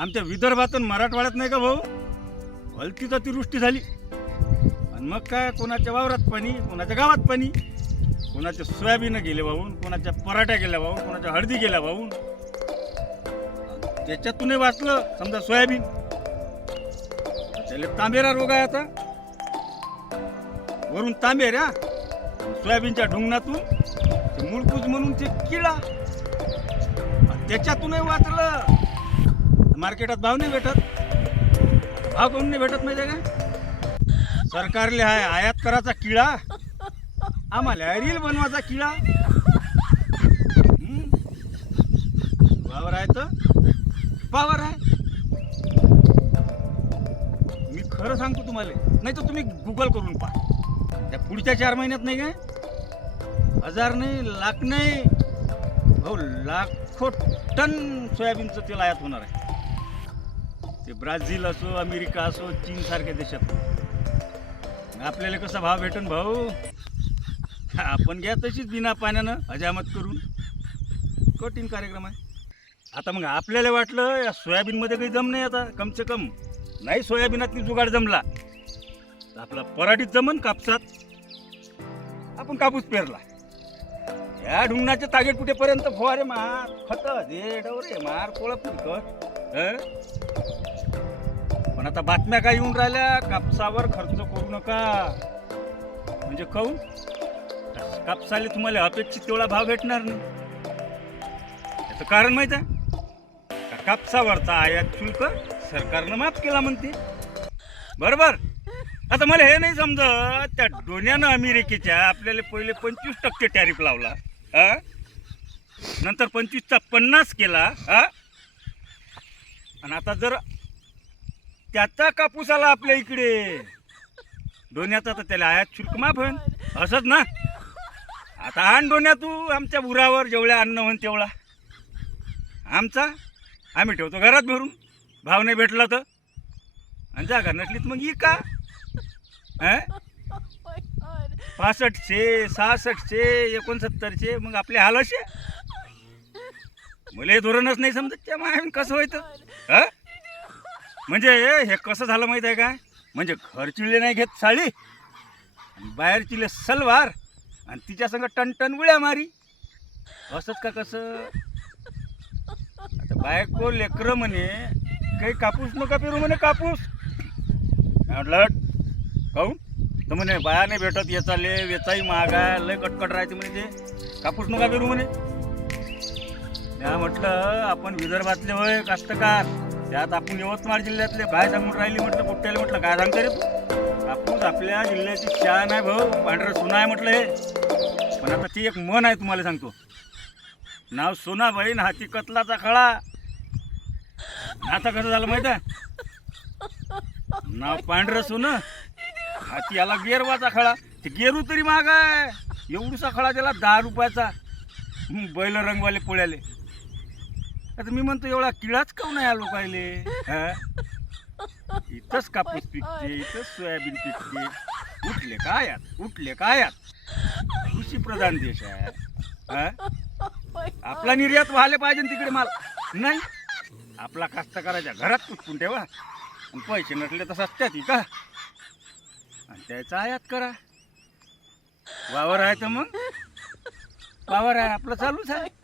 आमच्या विदर्भातून मराठवाड्यात नाही का भाऊ? भलतीच अतिवृष्टी झाली? आणि मग काय कोणाच्या वावरात पाणी कोणाच्या गावात पाणी? कोणाच्या सोयाबीन गेले वाहून कोणाच्या पराठ्या गेल्या वाहून कोणाच्या हळदी गेल्या वाहून त्याच्यातूनही वाचलं समजा सोयाबीन. त्याला तांबेरा रोग आहे आता. वरून तांबेऱ्या सोयाबीनच्या ढुंगणातून ते मुळकूज म्हणून ते किडा. त्याच्यातूनही वाचलं. मार्केटात भाव नाही भेटत. भाव कोण नाही भेटत माहिती आहे का? सरकारले हाय आयात करायचा किळा. आम्हाला रील बनवायचा किळा. पावर वावर आहे तर? पावर आहे. मी खरं सांगतो तुम्हाला नाही तर तुम्ही गुगल करून पहा. त्या पुढच्या चार महिन्यात नाही काय हजार नाही लाख नाही. भाऊ लाखो टन सोयाबीनचं तेल आयात होणार आहे. ते ब्राझील असो अमेरिका असो चीन सारख्या देशात. आपल्याला कसा भाव भेटन भाऊ? आपण घ्या तशीच बिना पाण्यानं हजामत करून. कठीण कार्यक्रम आहे. आता मग आपल्याला वाटलं या सोयाबीनमध्ये काही जम नाही आता कमसे कम. नाही सोयाबीनातली जुगाड जमला. तर आपला पराठीत जमन कापसात. आपण कापूस पेरला. या ढुंगणाचे तागे कुठेपर्यंत फवारे मार? खत दे डवरे मार कोळपूर कर. पण आता बातम्या काय येऊन राहिल्या? कापसावर खर्च करू नका. म्हणजे काऊन कापसाले तुम्हाला अपेक्षित तेवढा भाव भेटणार नाही. त्याचं कारण माहीत आहे? का कापसावरचा आयात शुल्क सरकारनं माफ केला म्हणते? बरोबर? आता मला हे नाही समजत. त्या डोन्यानं अमेरिकेच्या आपल्याला पहिले पंचवीस टक्के टॅरिफ लावला. आ नंतर पंचवीसचा पन्नास केला. आणि आता जर त्याचा कापूस आला आपल्या इकडे. डोन्याचा तर त्याला आयात शुल्क माफ होईल असंच ना? आता आण डोन्या तू आमच्या उरावर जेवढ्या अन्न होईन तेवढा. आमचा? आम्ही ठेवतो घरात भरून. भाव नाही भेटला तर. आणि जागा नसलीत मग ही का? हं? पासष्टशे सहासष्टशे एकोणसत्तरशे मग आपले हाल असे? मला हे धोरणच नाही समजत त्या माय कसं व्हायचं हा म्हणजे हे कसं झालं माहीत आहे का म्हणजे घरचिले नाही घेत साडी आणि बाहेरचिले सलवार आणि तिच्या संग टनटन उड्या मारी. असंच का कसं? आता बायको लेकरं म्हणे काही कापूस नका पेरू म्हणे कापूस. म्हटलं काहून तर म्हणे बाया नाही भेटत याचाले वेचाही महाग आहे लय कटकट राहते म्हणे ते. कापूस नका पेरू म्हणे. त्या म्हटलं आपण विदर्भातले होय कास्तकार त्यात आपण यवतमाळ जिल्ह्यातले काय सांगून राहिली म्हटलं पोट्याला म्हटलं काय सांगता रे तू आपल्या जिल्ह्याची शान आहे भाऊ पांढरं सोनं आहे म्हटलं हे. पण आता ती एक मन आहे तुम्हाला सांगतो. नाव सोना बहीण हाती कतलाचा खळा. आता कसं झालं माहीत आहे? नाव पांढरं सोनं हाती याला गेरवाचा खळा. ते गेरू तरी महाग आहे. एवढूसा खळा त्याला दहा रुपयाचा. बैल रंगवाले पोळ्याले. आता मी म्हणतो एवढा किळाच काऊन या लोकायले? हं? इथंच कापूस पिकते इथंच सोयाबीन पिकते. उठले काय यात? उठले काय यात? कृषी प्रधान देश आहे? आपला निर्यात व्हायला पाहिजे तिकडे माल. नाही? आपला कास्तकाराच्या घरात पुटकून ठेवा. पैसे नसले तर सस्त्यात ही का आणि त्याचा आयात करा. वावर आहे तर मग? वावर आहे आपलं चालूच आहे.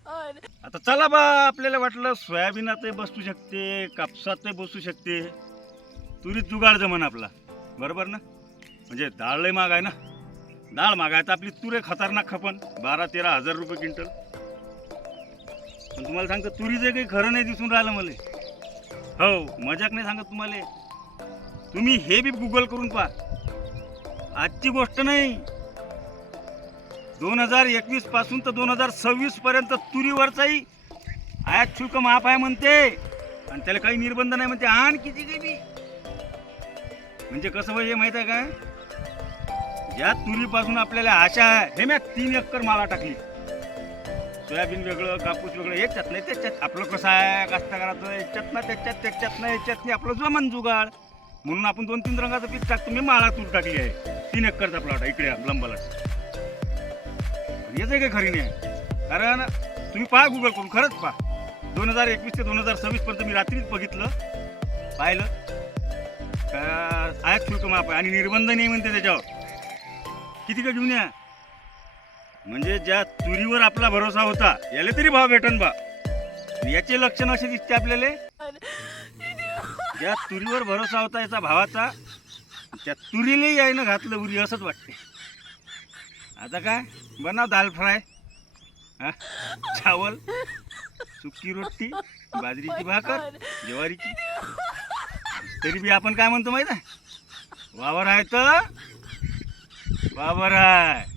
आता चला बा आपल्याला वाटलं सोयाबीनातही बसू शकते कापसातही बसू शकते. तुरीत जुगाड जमन आपला. बरोबर ना? म्हणजे डाळ लय महाग आहे ना? डाळ महाग आहे तर आपली तुरे खतरनाक खपन. बारा तेरा हजार रुपये क्विंटल. पण तुम्हाला सांगतो तुरीचं काही खरं नाही दिसून राहिलं मला. हो मजाक नाही सांगत तुम्हाला. तुम्ही हे बी गुगल करून पहा. आजची गोष्ट नाही. दोन हजार एकवीसपासून तर दोन हजार सव्वीस पर्यंत तुरीवरचाही आयात शुल्क माफ आहे म्हणते. आणि त्याला काही निर्बंध नाही म्हणते. आण किती बी. म्हणजे कसं पाहिजे माहीत आहे का? या तुरीपासून आपल्याला आशा आहे. हे मी तीन एकर माला टाकली. सोयाबीन वेगळं कापूस वेगळं याच्यात नाही त्याच्यात. आपलं कसं आहे? कास्तकाराचं याच्यात ना त्याच्यात त्याच्यात ना याच्यात नाही. आपलं जमन जुगाड. म्हणून आपण दोन तीन रंगाचं पीक टाकतो. मी माळा तूर टाकली आहे. तीन एकरचा प्लॉट आहे इकडे लंबाला याचं काही खरी नाही. कारण तुम्ही पहा गुगल करून खरंच पहा. दोन हजार एकवीस ते दोन हजार सव्वीस पर्यंत मी रात्रीच बघितलं पाहिलं. आहेत शुल्क माफ आणि निर्बंध नाही म्हणते त्याच्यावर. किती का घेऊन या? म्हणजे ज्या तुरीवर आपला भरोसा होता याला तरी भाव भेटन बा. याचे लक्षण असे दिसते आपल्याला. ज्या तुरीवर भरोसा होता याचा भावाचा त्या तुरीलाही यायनं घातलं उरी असंच वाटते आता काय? बनाव दाल फ्राय. हा? चावल सुकी रोटी बाजरीची भाकर ज्वारीची. तरी बी आपण काय म्हणतो माहीत आहे? वावर आहे तर? वावर आहे.